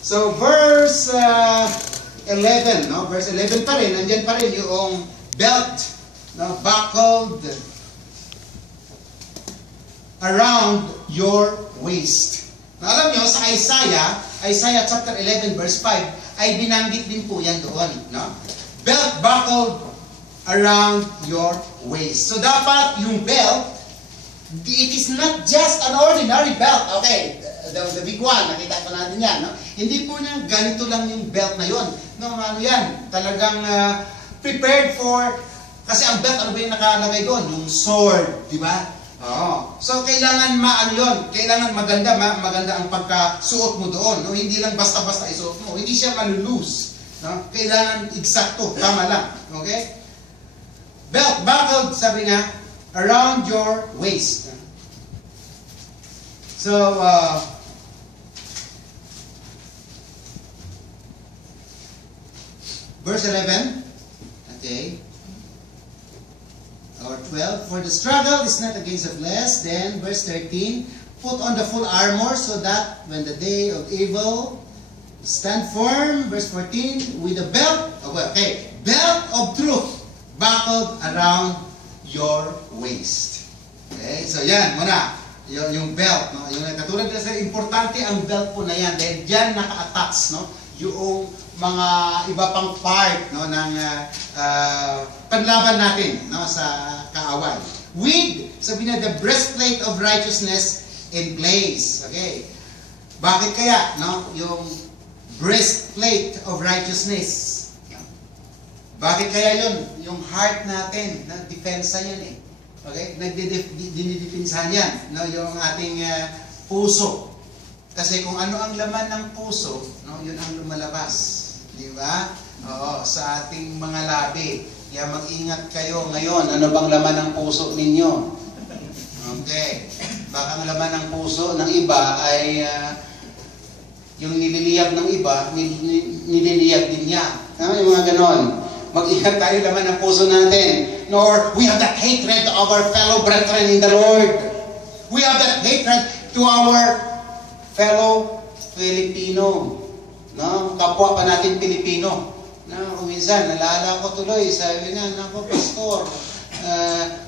So, verse 11, no? Verse 11 pa rin, nandyan pa rin yung belt, no? Buckled around your waist. Na alam nyo, sa Isaiah chapter 11 verse 5, ay binanggit din po yan doon, no? Belt buckled around your waist. So, dapat yung belt, it is not just an ordinary belt, okay? The big one, nakita pa natin yan, no? Hindi po niya ganito lang yung belt na yon. No, ano yan? Talagang prepared for, kasi ang belt, ano ba yung nakalagay doon? Yung sword, di ba? Oo. So, kailangan maano yun? Kailangan maganda ang pagkasuot mo doon, no? Hindi lang basta-basta isuot mo. Hindi siya malulus, no? Kailangan eksakto, tama lang. Okay? Belt, buckled, sabi nga, around your waist. So, verse 11, okay, or 12, for the struggle is not against the flesh. Then, verse 13, put on the full armor so that when the day of evil, stand firm. Verse 14, with the belt, belt of truth buckled around your waist. Okay, so yan, muna, yung belt, no? Yung katulad kasi, importante ang belt po na yan, dahil dyan naka-attach, no? Yung mga iba pang part, no, ng panlaban natin, no, sa kaaway. With, sabi na, the breastplate of righteousness in place. Okay. Bakit kaya, no, yung breastplate of righteousness? Bakit kaya yun? Yung heart natin, na depensa yan eh. Okay? Dinidipinsahan yan, no, yung ating puso. Kasi kung ano ang laman ng puso, no, yun ang lumalabas. Di ba? Oo, sa ating mga labi. Kaya mag-ingat kayo ngayon. Ano bang laman ng puso ninyo? Okay. Baka ang laman ng puso ng iba ay yung nililiyab ng iba, nililiyab din niya. Yung mga ganon. Mag-ingat tayo laman ng puso natin. Nor we have that hatred to our fellow brethren in the Lord. We have that hatred to our fellow Filipino. No? Kapwa pa natin Pilipino. No? Minsan, nalala ko tuloy, sabi na, nako, pastor,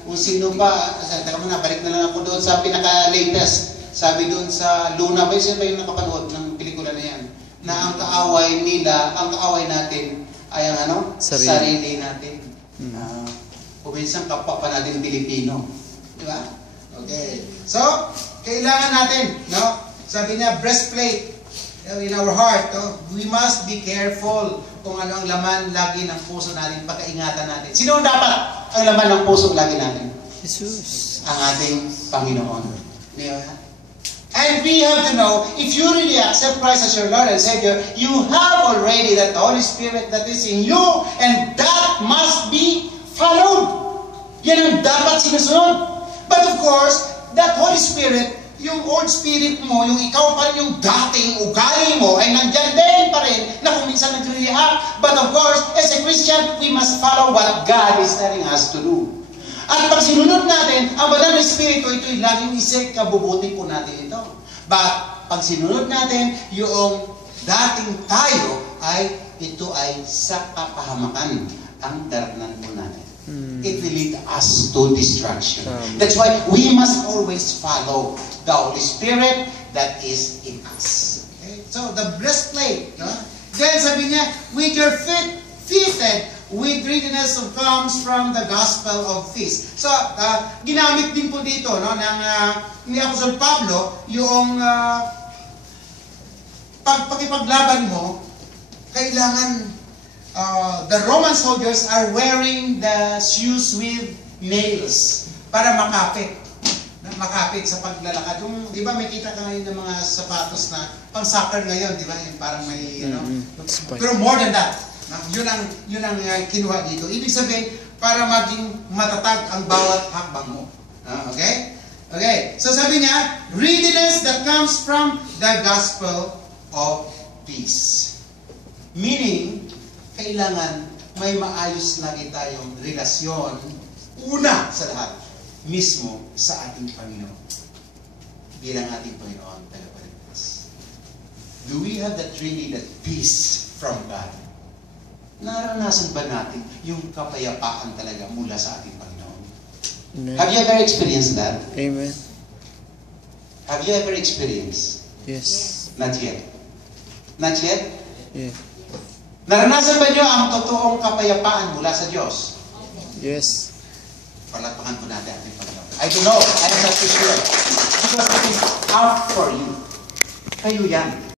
kung sino pa, teka muna, balik na lang ako doon sa pinaka-latest. Sabi doon sa Luna, ba yung nakapanood ng pelikula na yan? Na ang kaaway nila, ang kaaway natin, ay ang ano? Sarili natin. Kung minsan, kapwa pa natin Pilipino. Di ba? Okay. So, kailangan natin, no? Sabi niya, breastplate in our heart, no? We must be careful kung ano ang laman lagi ng puso natin, pagkaingatan natin. Sino ang dapat ang laman ng puso lagi natin? Jesus. Ang ating Panginoon. Di ba? And we have to know, if you really accept Christ as your Lord and Savior, you have already that Holy Spirit that is in you, and that must be followed. Yan ang dapat sinusunod. But of course, that Holy Spirit, yung old spirit mo, yung ikaw pa rin yung dating ugali mo, ay nandyan din pa rin na kung minsan nag-react. But of course, as a Christian, we must follow what God is telling us to do. At pag sinunod natin, ang banal na Espiritu, ito'y laging isip, kabubuti po natin ito. But pag sinunod natin, yung dating tayo, ay ito ay sa kapahamakan ang daragnan po natin. It will lead us to destruction. That's why we must always follow the Holy Spirit that is in us. Okay? So, the breastplate, no? Then sabi niya, with your feet fitted with readiness of comes from the gospel of peace. So, ginamit din po dito, no, ni Apostol Pablo, yung pagpakipaglaban mo, kailangan the Roman soldiers are wearing the shoes with nails para makapit sa paglalakad. Yung, di ba, may kita ka ngayon ng mga sapatos na pang soccer ngayon, di ba? Yung parang may, you know, pero more than that. Yun ang kinuha dito. Ibig sabihin, para maging matatag ang bawat hakbang mo. Okay? Okay. So sabi niya, readiness that comes from the gospel of peace. Meaning, kailangan may maayos lagi tayong relasyon, una sa lahat, mismo sa ating Panginoon. Bilang ating Panginoon, tagapagligtas. Do we have that really that peace from God? Naranasan ba natin yung kapayapaan talaga mula sa ating Panginoon? Amen. Have you ever experienced that? Amen. Have you ever experienced? Yes. Not yet. Not yet? Yeah. Naranasan ba niyo ang totoong kapayapaan mula sa Diyos? Yes. Palakpakan po natin ating Panginoon. I don't know. I'm not too sure. Because it is out for you. Kayo yan.